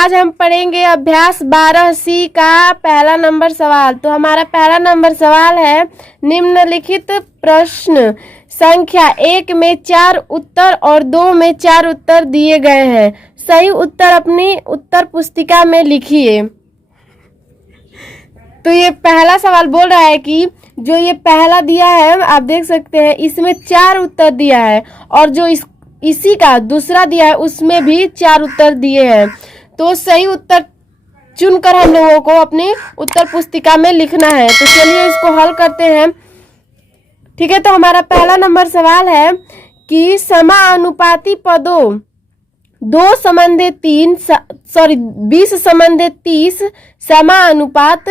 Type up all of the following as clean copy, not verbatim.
आज हम पढ़ेंगे अभ्यास 12C का पहला नंबर सवाल। तो हमारा पहला नंबर सवाल है, निम्नलिखित प्रश्न संख्या 1 में 4 उत्तर और 2 में 4 उत्तर दिए गए हैं। सही उत्तर अपनी उत्तर पुस्तिका में लिखिए। तो ये पहला सवाल बोल रहा है कि जो ये पहला दिया है आप देख सकते हैं, इसमें 4 उत्तर दिया है और जो इसी का दूसरा दिया है उसमें भी 4 उत्तर दिए हैं। तो सही उत्तर चुनकर हम लोगों को अपनी उत्तर पुस्तिका में लिखना है। तो चलिए इसको हल करते हैं। ठीक है, तो हमारा पहला नंबर सवाल है कि समानुपाती पदों 20 संबंधे 30 समानुपात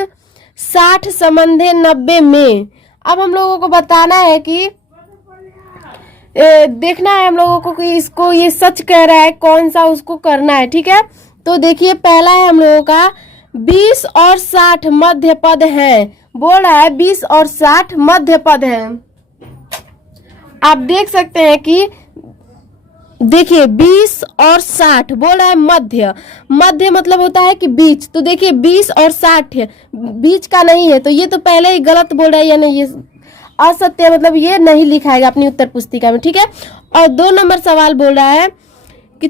60 संबंधे 90 में। अब हम लोगों को बताना है कि देखना है हम लोगों को कि इसको ये सच कह रहा है, कौन सा उसको करना है। ठीक है, तो देखिए पहला है हम लोगों का 20 और 60 मध्य पद है। बोल रहा है 20 और 60 मध्य पद है। आप देख सकते हैं कि देखिए 20 और 60 बोल रहा है मध्य। मध्य मतलब होता है कि बीच। तो देखिए 20 और 60 बीच का नहीं है, तो ये तो पहले ही गलत बोल रहा है, यानी ये असत्य है, मतलब ये नहीं लिखाएगा अपनी उत्तर पुस्तिका में। ठीक है, और 2 नंबर सवाल बोल रहा है कि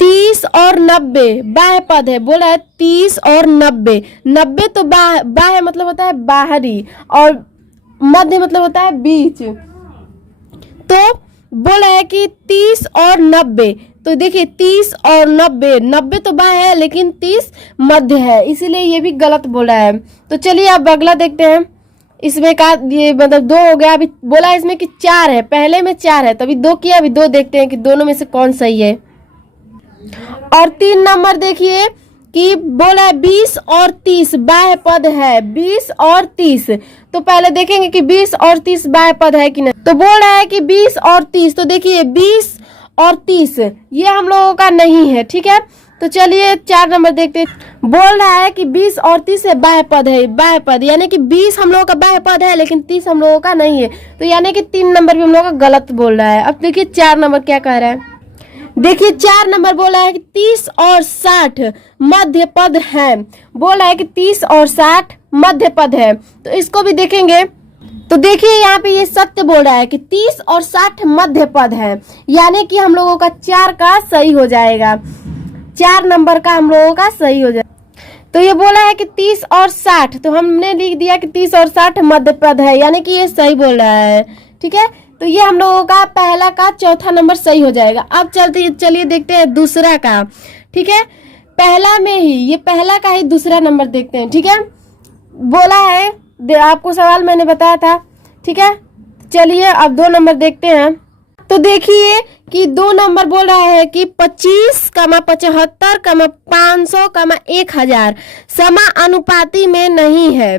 30 और 90 बाह्य पद है। बोल रहा है 30 और 90। 90 तो बाह्य मतलब होता है बाहरी और मध्य मतलब होता है बीच। तो बोला है कि 30 और 90। तो देखिए 30 और 90 तो बाह्य है लेकिन 30 मध्य है, इसीलिए ये भी गलत बोला है। तो चलिए अब अगला देखते हैं। इसमें का ये मतलब 2 हो गया। अभी बोला है इसमें कि 4 है, पहले में 4 है तो अभी 2 किया, अभी 2 देखते हैं कि दोनों में से कौन सही है। और 3 नंबर देखिए कि बोला है 20 और 30 बाह्य पद है। 20 और 30 तो पहले देखेंगे कि 20 और 30 बाह्य पद है कि नहीं। तो बोल रहा है कि 20 और 30, तो देखिए 20 और 30 ये हम लोगों का नहीं है। ठीक है, तो चलिए 4 नंबर देखते हैं। बोल रहा है कि 20 और 30 है बाह्य पद है। बाह्य पद यानी कि 20 हम लोगों का बाह्य पद है लेकिन 30 हम लोगों का नहीं है, तो यानी कि 3 नंबर भी हम लोगों का गलत बोल रहा है। अब देखिए 4 नंबर क्या कह रहा है। देखिए 4 नंबर बोला है कि 30 और 60 मध्य पद है। बोला है कि 30 और 60 मध्य पद है, तो इसको भी देखेंगे। तो देखिए यहाँ पे ये सत्य बोल रहा है कि 30 और 60 मध्य पद है, यानी कि हम लोगों का 4 का सही हो जाएगा। 4 नंबर का हम लोगों का सही हो जाएगा। तो ये बोला है कि 30 और 60, तो हमने लिख दिया कि 30 और 60 मध्य पद है, यानी कि ये सही बोल रहा है। ठीक है, तो ये हम लोगों का पहला का चौथा नंबर सही हो जाएगा। अब चलिए देखते हैं दूसरा का। ठीक है, पहला में ही ये पहला का ही दूसरा नंबर देखते हैं। ठीक है, बोला है आपको सवाल मैंने बताया था। ठीक है, चलिए अब 2 नंबर देखते हैं। तो देखिए कि 2 नंबर बोल रहा है कि 25, 75, 500, 1000 समानुपाती में नहीं है।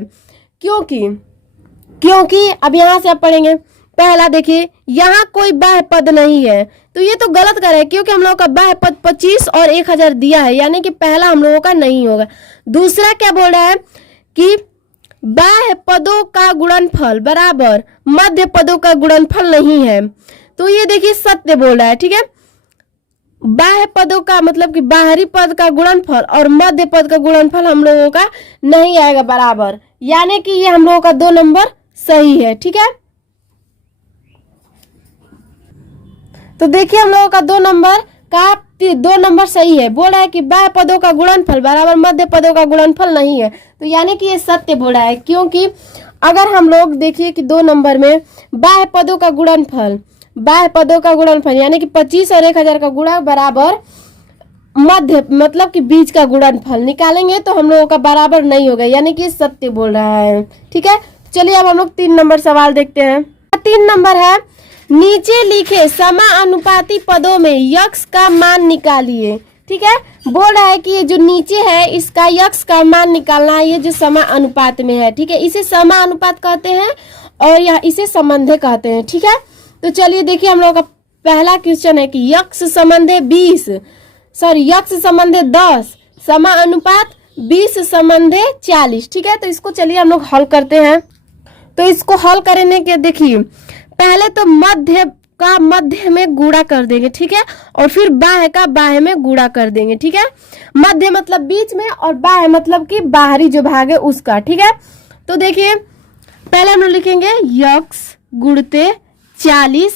क्योंकि अब यहाँ से आप पढ़ेंगे। पहला देखिए यहाँ कोई बाह्य पद नहीं है, तो ये तो गलत कर रहे हैं क्योंकि हम लोगों का बाह्य पद 25 और 1000 दिया है, यानी कि पहला हम लोगों का नहीं होगा। दूसरा क्या बोल रहा है कि बाह्य पदों का गुणनफल बराबर मध्य पदों का गुणनफल नहीं है, तो ये देखिए सत्य बोल रहा है। ठीक है, बाह्य पदों का मतलब कि बाहरी पद का गुणनफल और मध्य पद का गुणनफल हम लोगों का नहीं आएगा बराबर, यानी कि ये हम लोगों का 2 नंबर सही है। ठीक है, तो देखिए हम लोगों का 2 नंबर सही है। बोल रहा है कि बाह्य पदों का गुणनफल बराबर मध्य पदों का गुणनफल नहीं है, तो यानी कि ये सत्य बोल रहा है। क्योंकि अगर हम लोग देखिए कि 2 नंबर में बाह्य पदों का गुणनफल यानी कि 25 और 1000 का गुणा बराबर मध्य मतलब कि बीच का गुणनफल निकालेंगे तो हम लोगों का बराबर नहीं होगा, यानी कि सत्य बोल रहा है। ठीक है, चलिए अब हम लोग 3 नंबर सवाल देखते हैं। 3 नंबर है, नीचे लिखे समानुपाती पदों में यक्ष का मान निकालिए। ठीक है, बोल रहा है कि ये जो नीचे है इसका यक्ष का मान निकालना है, ये जो समानुपात में है। ठीक है, इसे समानुपात कहते हैं और यह इसे संबंधे कहते हैं। ठीक है, तो चलिए देखिए हम लोगों का पहला क्वेश्चन है कि यक्ष संबंधे 10 समानुपात 20 संबंधे 40। ठीक है, तो इसको चलिए हम लोग हल करते हैं। तो इसको हल करने के देखिए पहले तो मध्य का मध्य में गुणा कर देंगे, ठीक है, और फिर बाह्य का बाह्य में गुणा कर देंगे, ठीक है। मध्य मतलब बीच में और बाह्य मतलब कि बाहरी जो भाग है उसका, ठीक है। तो देखिए पहले हम लोग लिखेंगे यक्स गुणते 40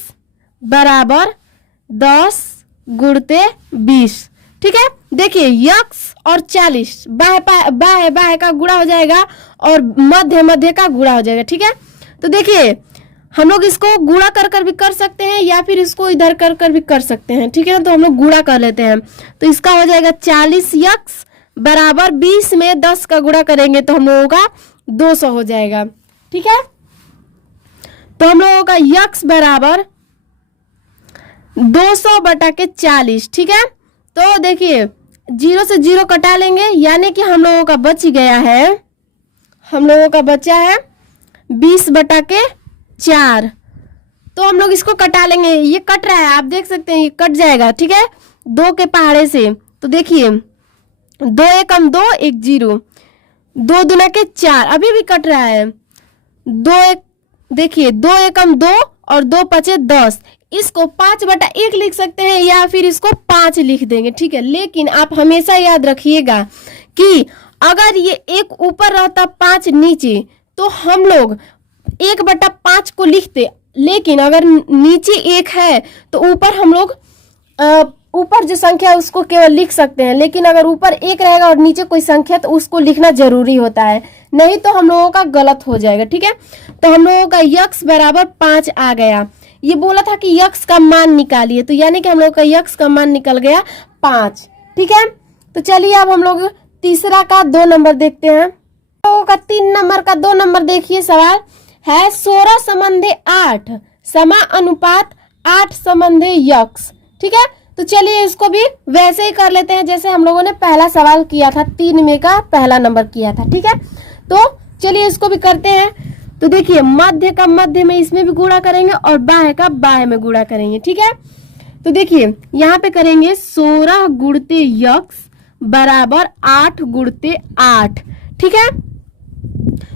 बराबर 10 गुणते 20, ठीक है। देखिए यक्स और 40 बाह्य का गुणा हो जाएगा और मध्य का गुणा हो जाएगा, ठीक है। तो देखिए हम लोग इसको गुणा कर भी कर सकते हैं या फिर इसको इधर कर भी कर सकते हैं, ठीक है ना। तो हम लोग गुणा कर लेते हैं, तो इसका हो जाएगा 40 यक्स बराबर 20 में 10 का गुणा करेंगे तो हम लोगों का 200 हो जाएगा, ठीक है। तो हम लोगों का यक्स बराबर 200 बटा के 40, ठीक है। तो देखिए 0 से 0 कटा लेंगे, यानी कि हम लोगों का बच गया है, हम लोगों का बचा है 20 बटा के 4। तो हम लोग इसको कटा लेंगे, ये कट रहा है, आप देख सकते हैं ये कट जाएगा, ठीक है, 2 के पहाड़े से। तो देखिए 2 एकम 2 1 0, 2 दूना के 4, अभी भी कट रहा है। देखिए 2 एकम 2 और 2 पचे 10, इसको 5 बटा 1 लिख सकते हैं या फिर इसको 5 लिख देंगे, ठीक है। लेकिन आप हमेशा याद रखिएगा कि अगर ये 1 ऊपर रहता 5 नीचे तो हम लोग 1 बटा 5 को लिखते, लेकिन अगर नीचे 1 है तो ऊपर हम लोग ऊपर जो संख्या है उसको केवल लिख सकते हैं, लेकिन अगर ऊपर 1 रहेगा और नीचे कोई संख्या तो उसको लिखना जरूरी होता है, नहीं तो हम लोगों का गलत हो जाएगा, ठीक है। तो हम लोगों का यक्स बराबर 5 आ गया। ये बोला था कि यक्स का मान निकालिए, तो यानी कि हम लोग का यक्स का मान निकल गया 5, ठीक है। तो चलिए अब हम लोग तीसरा का 2 नंबर देखते हैं। हम लोगों का 3 नंबर का 2 नंबर देखिए, सवाल है 16 संबंधे 8 समा अनुपात 8 संबंधे यक्स, ठीक है। तो चलिए इसको भी वैसे ही कर लेते हैं जैसे हम लोगों ने पहला सवाल किया था, 3 में का पहला नंबर किया था, ठीक है। तो चलिए इसको भी करते हैं। तो देखिए मध्य का मध्य में इसमें भी गुणा करेंगे और बाह्य का बाह्य में गुणा करेंगे, ठीक है। तो देखिए यहाँ पे करेंगे 16 गुणते यक्स बराबर 8 गुणते 8, ठीक है।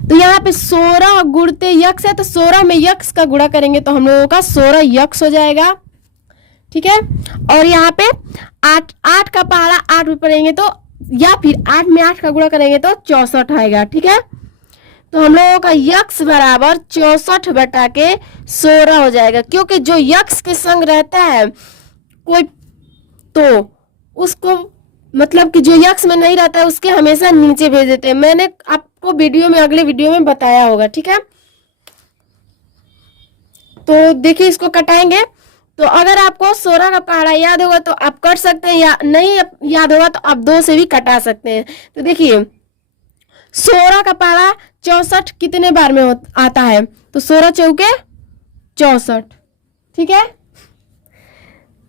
तो यहाँ पे 16 गुणते यक्स है तो 16 में यक्स का गुणा करेंगे तो हम लोगों का 16 यक्स हो जाएगा, ठीक है। और यहाँ पे 8 का पहाड़ा 8 में पढ़ेंगे तो, या फिर 8 में 8 का गुणा करेंगे तो 64 आएगा, ठीक है। तो हम लोगों का यक्स बराबर 64 बटा के 16 हो जाएगा, क्योंकि जो यक्स के संग रहता है कोई तो उसको मतलब कि जो यक्स में नहीं रहता है उसके हमेशा नीचे भेज देते हैं। मैंने आपको वीडियो में अगले वीडियो में बताया होगा, ठीक है। तो देखिए इसको कटाएंगे, तो अगर आपको 16 का पहाड़ा याद होगा तो आप कर सकते हैं, या नहीं याद होगा तो आप 2 से भी कटा सकते हैं। तो देखिए 16 का पहाड़ा 64 कितने बार में आता है, तो 16 चौके 64, ठीक है।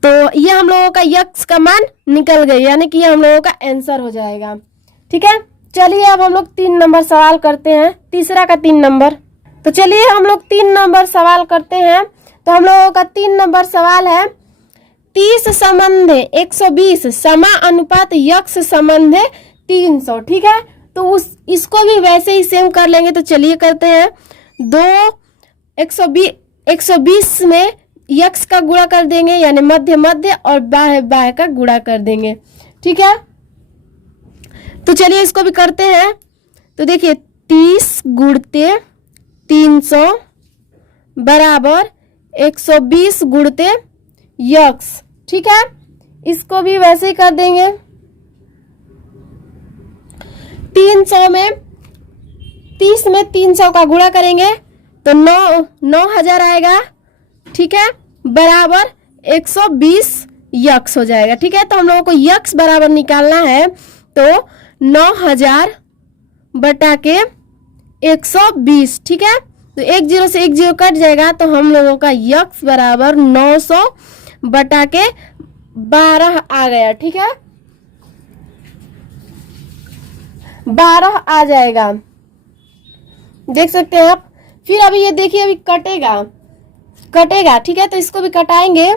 तो ये हम लोगों का यक्स का मान निकल गया, यानी कि ये हम लोगों का आंसर हो जाएगा, ठीक है। चलिए अब हम लोग 3 नंबर सवाल करते हैं, तीसरा का 3 नंबर। तो चलिए हम लोग 3 नंबर सवाल करते हैं। तो हम लोगों का 3 नंबर सवाल है 30 संबंधे 120 समा अनुपात यक्स संबंधे 300, ठीक है। तो इसको भी वैसे ही सेम कर लेंगे। तो चलिए करते हैं, 120 में यक्स का गुणा कर देंगे, यानी मध्य मध्य और बाह्य बाह्य का गुणा कर देंगे, ठीक है। तो चलिए इसको भी करते हैं। तो देखिए 30 गुणते 300 बराबर 120 गुणते यक्स, ठीक है। इसको भी वैसे ही कर देंगे। 300 में 30 में 300 का गुणा करेंगे तो 9000 आएगा, ठीक है, बराबर 120 यक्स हो जाएगा, ठीक है। तो हम लोगों को यक्स बराबर निकालना है, तो 9000 बटा के 120, ठीक है। तो 1 0 से 1 0 कट जाएगा, तो हम लोगों का यक्स बराबर 900 बटा के 12 आ गया, ठीक है, 12 आ जाएगा, देख सकते हैं आप। फिर अभी ये देखिए अभी कटेगा, ठीक है। तो इसको भी कटाएंगे।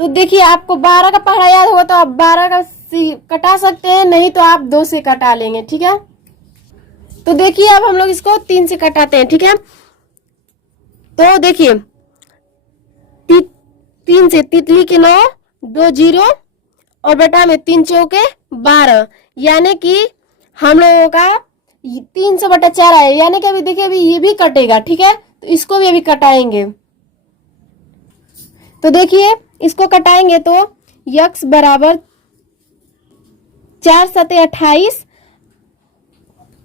तो देखिए आपको 12 का पहाड़ा याद होगा तो आप 12 का कटा सकते हैं, नहीं तो आप 2 से कटा लेंगे, ठीक है। तो देखिए अब हम लोग इसको 3 से कटाते हैं, ठीक है। तो देखिए 3 से तितली के 9, 2 जीरो और बटा में 3 चौके 12, यानी कि हम लोगों का 300/4 आए, यानी कि अभी देखिए अभी ये भी कटेगा, ठीक है। तो इसको भी अभी कटाएंगे, तो देखिए इसको कटाएंगे तो x बराबर 4 7 28,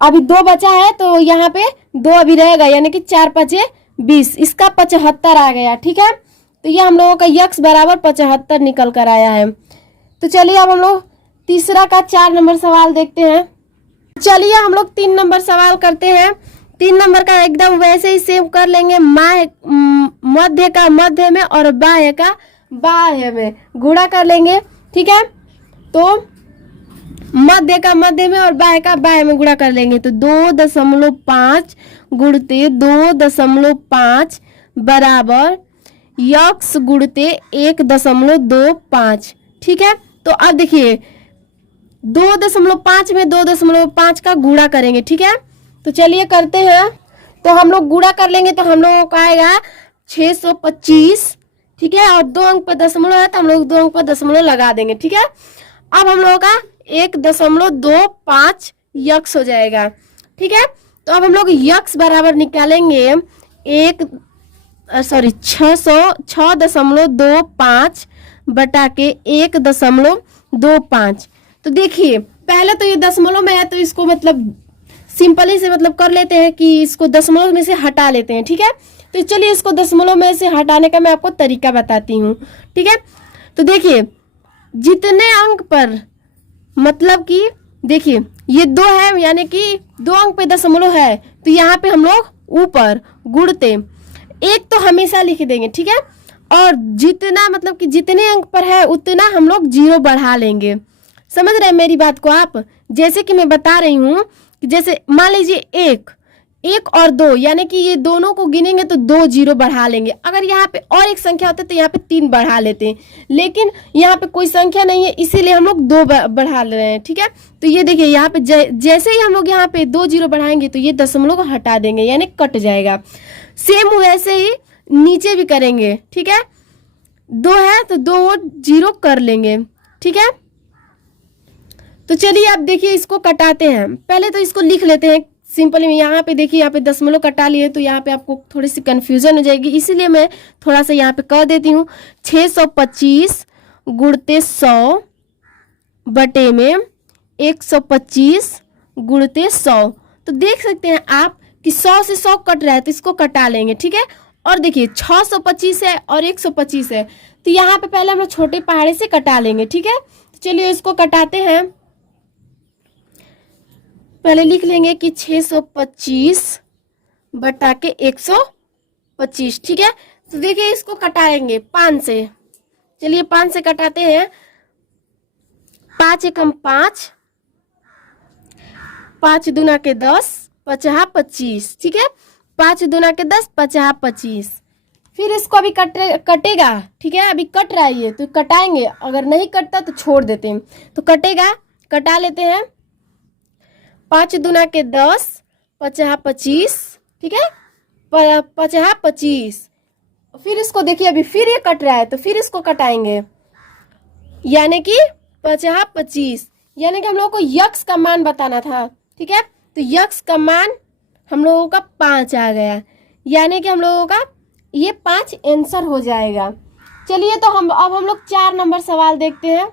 अभी 2 बचा है तो यहाँ पे 2 अभी रहेगा, यानी कि 4 5 20, इसका 75 आ गया, ठीक है। तो ये हम लोगों का x बराबर 75 निकल कर आया है। तो चलिए अब हम लोग तीसरा का 4 नंबर सवाल देखते हैं। चलिए हम लोग 3 नंबर सवाल करते हैं। 3 नंबर का एकदम वैसे ही सेव कर लेंगे, मध्य का मध्य में और बाह्य का बाह्य में गुणा कर लेंगे, ठीक है। तो मध्य का मध्य में और बाह्य का बाह्य में गुणा कर लेंगे, तो 2.5 गुणते 2.5 बराबर x गुणते 1.25, ठीक है। तो अब देखिए 2.5 में 2.5 का गुणा करेंगे, ठीक है। तो चलिए करते हैं। तो हम लोग गुणा कर लेंगे तो हम लोगों का आएगा 625, ठीक है। और 2 अंक पर दशमलव है तो हम लोग 2 अंक पर दशमलव लगा देंगे, ठीक है। अब हम लोगों का 1.25 यक्स हो जाएगा, ठीक है। तो अब हम लोग यक्स बराबर निकालेंगे 6.25 बटा के 1.25। तो देखिए पहले तो ये दशमलव में है तो इसको मतलब सिंपली से मतलब कर लेते हैं कि इसको दशमलव में से हटा लेते हैं, ठीक है। तो चलिए इसको दशमलव में से हटाने का मैं आपको तरीका बताती हूँ, ठीक है। तो देखिए जितने अंक पर मतलब कि देखिए ये 2 है, यानी कि 2 अंक पे दशमलव है, तो यहाँ पे हम लोग ऊपर गुणते 1 तो हमेशा लिख देंगे, ठीक है। और जितना मतलब कि जितने अंक पर है उतना हम लोग 0 बढ़ा लेंगे। समझ रहे हैं मेरी बात को आप? जैसे कि मैं बता रही हूँ कि जैसे मान लीजिए 1 और 2, यानी कि ये दोनों को गिनेंगे तो 2 0 बढ़ा लेंगे। अगर यहाँ पे और एक संख्या होता तो यहाँ पे 3 बढ़ा लेते हैं, लेकिन यहाँ पे कोई संख्या नहीं है इसीलिए हम लोग 2 बढ़ा ले रहे हैं, ठीक है। तो ये देखिए यहाँ पे जैसे ही हम लोग यहाँ पे 2 0 बढ़ाएंगे तो ये दशमलव को हटा देंगे, यानी कट जाएगा। सेम वैसे ही नीचे भी करेंगे, ठीक है। 2 है तो 2 0 कर लेंगे, ठीक है। तो चलिए अब देखिए इसको कटाते हैं। पहले तो इसको लिख लेते हैं सिंपली। यहाँ पे देखिए यहाँ पे दशमलव कटा लिए तो यहाँ पे आपको थोड़ी सी कंफ्यूजन हो जाएगी, इसीलिए मैं थोड़ा सा यहाँ पे कर देती हूँ। 625 गुणते 100 बटे में 125 गुणते 100। तो देख सकते हैं आप कि 100 से 100 कट रहा है तो इसको कटा लेंगे, ठीक है। और देखिए 625 है और 125 है तो यहाँ पे पहले हम लोग छोटे पहाड़े से कटा लेंगे, ठीक है। तो चलिए इसको कटाते हैं। पहले लिख लेंगे कि 625 बटा के 125, ठीक है। तो देखिए इसको कटाएंगे 5 से। चलिए 5 से कटाते हैं। 5 एकम 5, 5 दूना के 10, 50 25, ठीक है। 5 दूना के 10, 50 25। फिर इसको अभी कटेगा, ठीक है। अभी कट रहा है ये तो कटाएंगे, अगर नहीं कटता तो छोड़ देते हैं। तो कटेगा, कटा लेते हैं। 5 दूना के 10, 50 25, ठीक है। 50 25। फिर इसको देखिए अभी फिर ये कट रहा है तो फिर इसको कटाएंगे, यानी कि 50 25, यानी कि हम लोगों को यक्स का मान बताना था, ठीक है। तो यक्स का मान हम लोगों का 5 आ गया, यानी कि हम लोगों का ये 5 आंसर हो जाएगा। चलिए तो अब हम लोग 4 नंबर सवाल देखते हैं।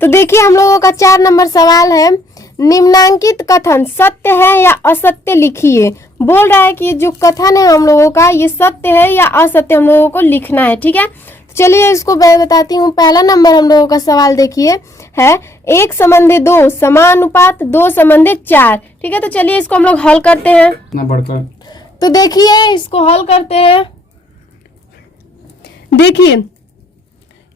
तो देखिए हम लोगों का 4 नंबर सवाल है, निम्नांकित कथन सत्य है या असत्य लिखिए। बोल रहा है कि जो कथन है हम लोगों का ये सत्य है या असत्य हम लोगों को लिखना है, ठीक है। चलिए इसको मैं बताती हूँ। पहला नंबर हम लोगों का सवाल देखिए है 1 संबंधी 2 समानुपात 2 संबंधी 4, ठीक है। तो चलिए इसको हम लोग हल करते हैं। ना बढ़कर तो देखिए इसको हल करते हैं। देखिए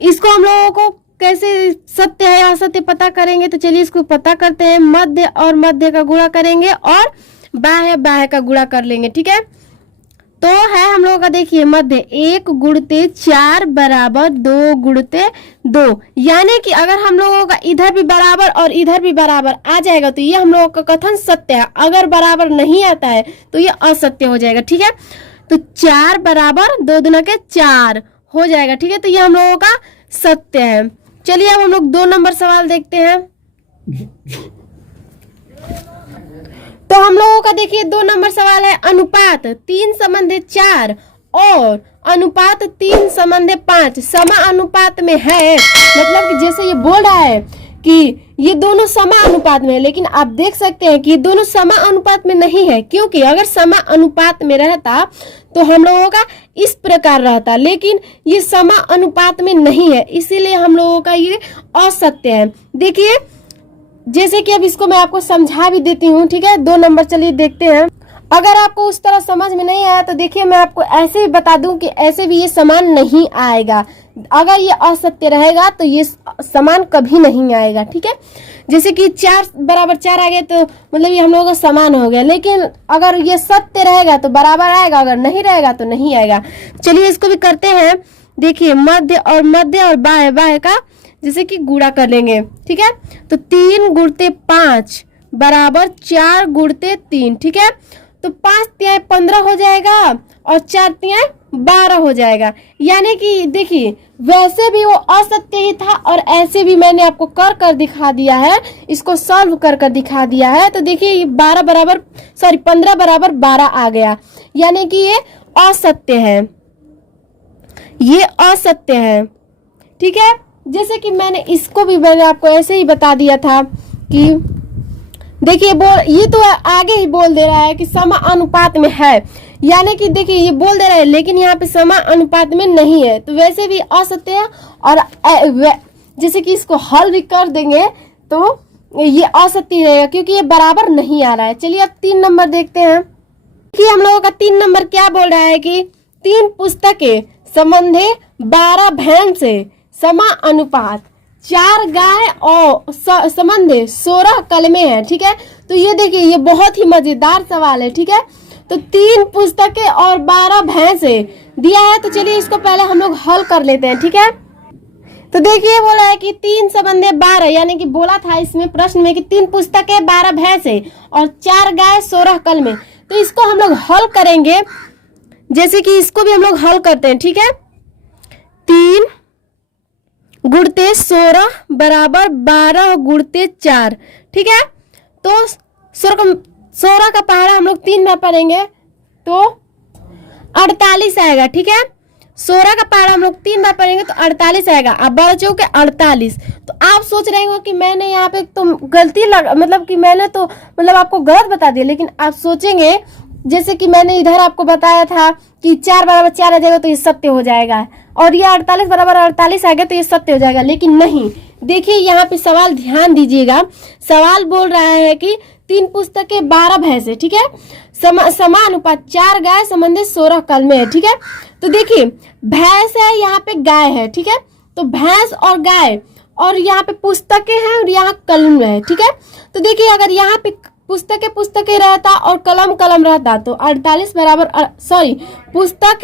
इसको हम लोगों को कैसे सत्य है या असत्य पता करेंगे। तो चलिए इसको पता करते हैं। मध्य और मध्य का गुणा करेंगे और बाह्य बाह्य का गुणा कर लेंगे, ठीक है। तो है हम लोगों का देखिए मध्य 1 गुणते 4 बराबर 2 गुणते 2, यानी कि अगर हम लोगों का इधर भी बराबर और इधर भी बराबर आ जाएगा तो ये हम लोगों का कथन सत्य है। अगर बराबर नहीं आता है तो ये असत्य हो जाएगा, ठीक है। तो 4 बराबर 2 दूना के 4 हो जाएगा। ठीक है, तो ये हम लोगों का सत्य है। चलिए अब हम लोग 2 नंबर सवाल देखते हैं। तो हम लोगों का देखिए 2 नंबर सवाल है, अनुपात 3 संबंध 4 और अनुपात 3 संबंध 5 समानुपात में है। मतलब कि जैसे ये बोल रहा है कि ये दोनों समानुपात में है, लेकिन आप देख सकते हैं कि ये दोनों समानुपात में नहीं है, क्योंकि अगर समानुपात में रहता तो हम लोगों का इस प्रकार रहता, लेकिन ये समानुपात में नहीं है, इसीलिए हम लोगों का ये असत्य है। देखिए जैसे कि अब इसको मैं आपको समझा भी देती हूँ। ठीक है, 2 नंबर चलिए देखते हैं। अगर आपको उस तरह समझ में नहीं आया तो देखिए मैं आपको ऐसे ही बता दूं कि ऐसे भी ये समान नहीं आएगा। अगर ये असत्य रहेगा तो ये समान कभी नहीं आएगा। ठीक है, जैसे कि 4 बराबर 4 आ गए तो मतलब ये हम लोगों का समान हो गया, लेकिन अगर ये सत्य रहेगा तो बराबर आएगा, अगर नहीं रहेगा तो नहीं आएगा। चलिए इसको भी करते हैं। देखिए मध्य और बाह्य, बाह्य का जैसे कि गुणा कर लेंगे। ठीक है, तो 3 गुणते 5 बराबर 4 गुणते 3। ठीक है, तो 5 तिहाई 15 हो जाएगा और 4 तिहाई 12 हो जाएगा। यानी कि देखिए वैसे भी वो असत्य ही था और ऐसे भी मैंने आपको कर दिखा दिया है, इसको सॉल्व कर दिखा दिया है। तो देखिए 15 बराबर 12 आ गया, यानी कि ये असत्य है, ये असत्य है। ठीक है, जैसे कि मैंने आपको ऐसे ही बता दिया था कि देखिए ये तो आगे ही बोल दे रहा है कि समानुपात में है, यानी कि देखिए ये बोल दे रहा है लेकिन यहाँ पे समानुपात में नहीं है, तो वैसे भी असत्य है। और जैसे कि इसको हल भी कर देंगे तो ये असत्य रहेगा, क्योंकि ये बराबर नहीं आ रहा है। चलिए अब 3 नंबर देखते हैं कि हम लोगों का 3 नंबर क्या बोल रहा है कि 3 पुस्तकें संबंधे 12 भैंस से समानुपात 4 गाय और संबंधे 16 कलमे हैं। ठीक है, तो ये देखिए ये बहुत ही मजेदार सवाल है। ठीक है, तो 3 पुस्तकें और 12 भैंसे दिया है, तो चलिए इसको पहले हम लोग हल कर लेते हैं। ठीक है, तो देखिए बोला है कि 3 संबंधे 12, यानी कि बोला था इसमें प्रश्न में कि 3 पुस्तकें 12 भैंसे और 4 गाय 16 कलमे, तो इसको हम लोग हल करेंगे। जैसे कि इसको भी हम लोग हल करते हैं। ठीक है, 3 गुणते 16 बराबर 12 गुणते 4। ठीक है, तो 16 का पहाड़ा हम लोग 3 बार पढ़ेंगे तो 48 आएगा। ठीक है, 16 का पहाड़ा हम लोग 3 बार पढ़ेंगे तो 48 आएगा। अब 12 चौके 48। तो आप सोच रहे हो कि मैंने यहाँ पे तो गलती मतलब कि मैंने तो मतलब आपको गलत बता दिया, लेकिन आप सोचेंगे जैसे कि मैंने इधर आपको बताया था कि 4 बराबर 4 आ जाएगा तो ये सत्य हो जाएगा, और ये 48 बराबर 48 आ गया तो ये सत्य हो जाएगा, लेकिन नहीं। देखिए यहाँ पे सवाल ध्यान दीजिएगा, सवाल बोल रहा है कि 3 पुस्तकें 12 भैंसे। ठीक है, समानुपात 4 गाय संबंधित 16 कलमे है। ठीक है, तो देखिए भैंस है, यहाँ पे गाय है। ठीक है, तो भैंस और गाय, और यहाँ पे पुस्तकें हैं और यहाँ कलम है। ठीक है, तो देखिए अगर यहाँ पे पुस्तकें रहता और कलम रहता तो 48 बराबर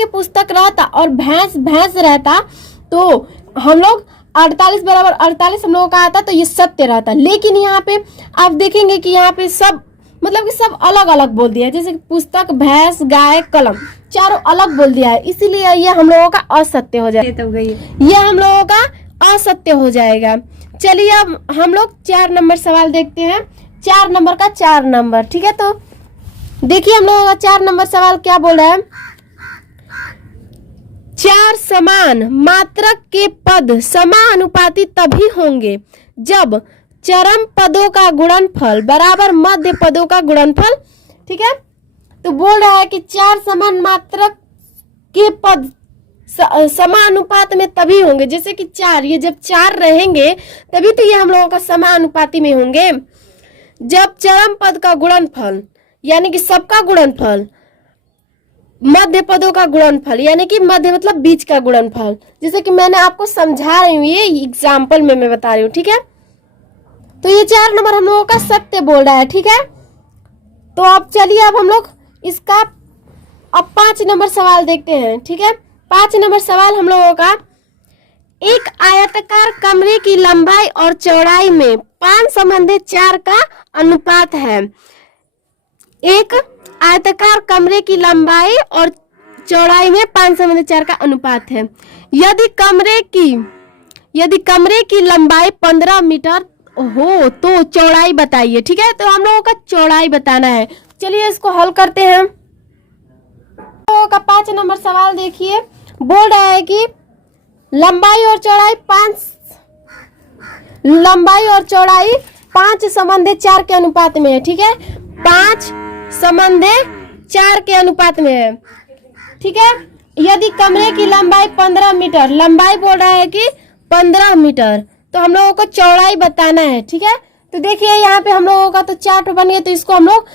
पुस्तक रहता और भैंस रहता, तो हम लोग 48 बराबर 48 हम लोगों का आता तो ये सत्य रहता। लेकिन यहाँ पे आप देखेंगे कि यहाँ पे सब मतलब कि सब अलग अलग बोल दिया है, जैसे पुस्तक, भैंस, गाय, कलम चारों अलग बोल दिया है, इसीलिए ये हम लोगों का असत्य हो जाएगा। ये हम लोगों का असत्य हो जाएगा। चलिए अब हम लोग 4 नंबर सवाल देखते हैं। 4 नंबर का 4 नंबर। ठीक है, तो देखिए हम लोगों का 4 नंबर सवाल क्या बोल रहा है, 4 समान मात्रक के पद समानुपाती तभी होंगे जब चरम पदों का गुणनफल बराबर मध्य पदों का गुणनफल। ठीक है, तो बोल रहा है कि 4 समान मात्रक के पद समानुपात में तभी होंगे, जैसे कि 4, ये जब 4 रहेंगे तभी तो ये हम लोगों का समानुपाती में होंगे, जब चरम पद का गुणनफल यानी कि सबका गुणनफल, मध्य पदों का गुणनफल यानी कि मध्य मतलब बीच का गुणनफल, जैसे कि मैंने आपको समझा रही हूँ, ये एग्जाम्पल में मैं बता रही हूँ। ठीक है, तो ये 4 नंबर हम लोगों का सत्य बोल रहा है। ठीक है, तो अब चलिए अब हम लोग इसका 5 नंबर सवाल देखते हैं। ठीक है, 5 नंबर सवाल हम लोगों का, एक आयताकार कमरे की लंबाई और चौड़ाई में 5 संबंधित 4 का अनुपात है। एक आयताकार कमरे की लंबाई और चौड़ाई में 5 संबंधित 4 का अनुपात है। यदि कमरे की लंबाई 15 मीटर हो तो चौड़ाई बताइए। ठीक है, तो हम लोगों का चौड़ाई बताना है। चलिए इसको हल करते हैं। हम लोगों का 5 नंबर सवाल देखिए, बोल रहा है कि लंबाई और चौड़ाई 5 संबंधे 4 के अनुपात में है। ठीक है, 5 संबंधे 4 के अनुपात में है। ठीक है, यदि कमरे की लंबाई 15 मीटर, लंबाई बोल रहा है कि 15 मीटर, तो हम लोगों को चौड़ाई बताना है। ठीक है, तो देखिए यहाँ पे हम लोगों का तो चार्ट बन गया, तो इसको हम लोग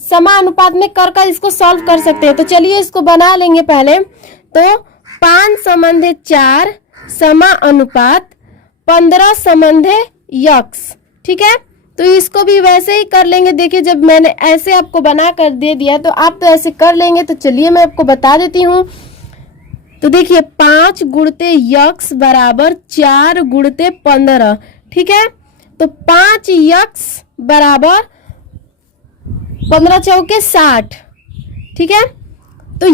समानुपात में कर इसको सॉल्व कर सकते हैं। तो चलिए इसको बना लेंगे पहले। तो 5 संबंधे 4 समानुपात 15 संबंधे यक्स। ठीक है, तो इसको भी वैसे ही कर लेंगे। देखिए जब मैंने ऐसे आपको बना कर दे दिया तो आप तो ऐसे कर लेंगे। तो चलिए मैं आपको बता देती हूँ। तो देखिए 5 गुणते यक्स बराबर 4 गुणते 15। ठीक है, तो 5 यक्स बराबर 15 चौके 60। ठीक है, तो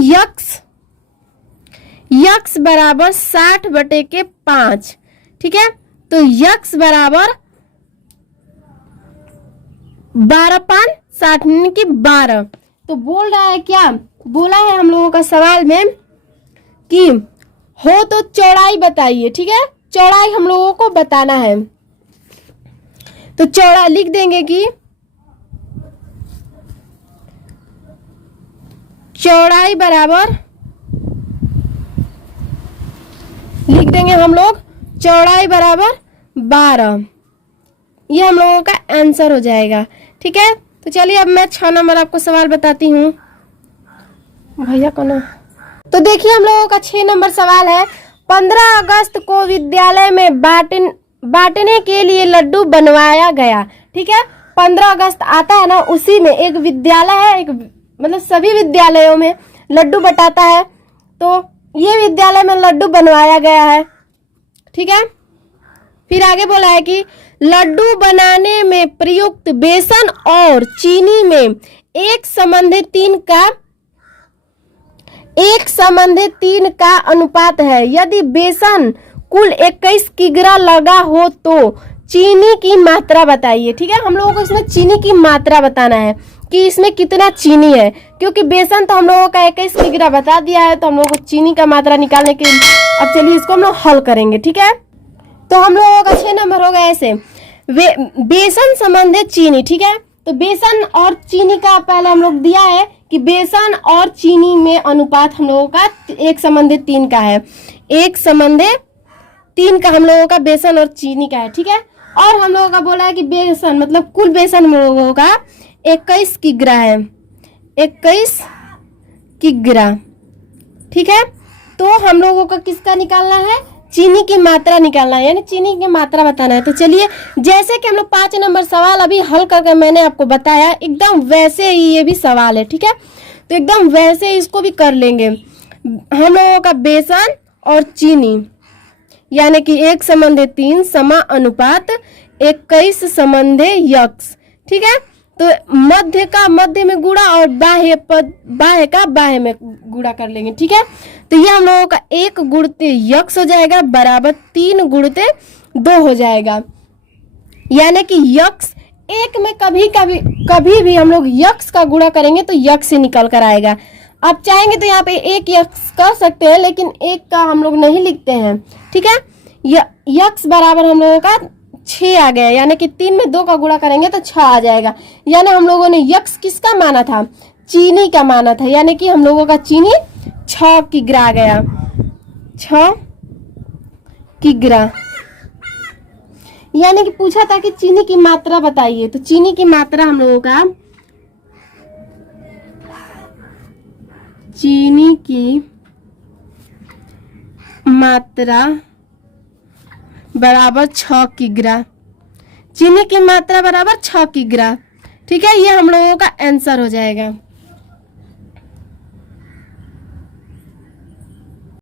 यक्स बराबर 60 बटे के 5। ठीक है, तो यक्स बराबर 12 5 60 यानी कि 12। तो बोल रहा है क्या, बोला है हम लोगों का सवाल में कि हो तो चौड़ाई बताइए। ठीक है, चौड़ाई हम लोगों को बताना है। तो चौड़ा लिख देंगे कि चौड़ाई बराबर लिख देंगे हम लोग चौड़ाई बराबर 12। ये हम लोगों का आंसर हो जाएगा। ठीक है, तो चलिए अब मैं 6 नंबर आपको सवाल बताती हूँ। भैया को ना, तो देखिए हम लोगों का 6 नंबर सवाल है। 15 अगस्त को विद्यालय में बांटने के लिए लड्डू बनवाया गया। ठीक है, 15 अगस्त आता है ना, उसी में एक विद्यालय है, एक मतलब सभी विद्यालयों में लड्डू बटाता है। तो ये विद्यालय में लड्डू बनवाया गया है। ठीक है, फिर आगे बोला है कि लड्डू बनाने में प्रयुक्त बेसन और चीनी में 1:3 का अनुपात है। यदि बेसन कुल 21 किग्रा लगा हो तो चीनी की मात्रा बताइए। ठीक है, हम लोगों को इसमें चीनी की मात्रा बताना है कि इसमें कितना चीनी है, क्योंकि बेसन तो हम लोगों का 21 किग्रा बता दिया है। तो हम लोगों को चीनी का मात्रा निकालने के लिए अब चलिए इसको हम लोग हल करेंगे। ठीक है, तो हम लोगों का 6 नंबर होगा ऐसे, बेसन संबंधे चीनी। ठीक है, तो बेसन और चीनी का पहले हम लोग दिया है कि बेसन और चीनी में अनुपात हम लोगों का 1:3 का है। 1:3 का हम लोगों का बेसन और चीनी का है। ठीक है, और हम लोगों का बोला है कि बेसन मतलब कुल बेसन हम लोगों का 21 किग्रा है। 21 किग्रा। ठीक है, तो हम लोगों का किसका निकालना है, चीनी की मात्रा निकालना है, यानी चीनी की मात्रा बताना है। तो चलिए जैसे कि हम लोग 5 नंबर सवाल अभी हल करके मैंने आपको बताया, एकदम वैसे ही ये भी सवाल है। ठीक है, तो एकदम वैसे इसको भी कर लेंगे। हम लोगों का बेसन और चीनी यानी कि 1:3 समानुपात 21 यक्स। ठीक है, तो मध्य का मध्य में गुणा और बाह्य का बाह्य में गुणा कर लेंगे। ठीक है, तो ये हम लोगों का 1 गुणते यक्स हो जाएगा बराबर 3 गुणते 2 हो जाएगा। यानी कि यक्स 1 में कभी भी हम लोग यक्स का गुणा करेंगे तो यक्स ही निकल कर आएगा। आप चाहेंगे तो यहाँ पे 1 यक्स कर सकते हैं, लेकिन 1 का हम लोग नहीं लिखते हैं। ठीक है, यक्स बराबर हम लोगों का 6 आ गया, यानी कि 3 में 2 का गुणा करेंगे तो 6 आ जाएगा। यानी हम लोगों ने यक्स किसका माना था, चीनी का माना था, यानी कि हम लोगों का चीनी 6 किग्रा आ गया। 6 किग्रा, यानी कि पूछा था कि चीनी की मात्रा बताइए। तो चीनी की मात्रा हम लोगों का, चीनी की मात्रा बराबर 6 किग्रा। चीनी की मात्रा बराबर 6 किग्रा। ठीक है, ये हम लोगों का आंसर हो जाएगा।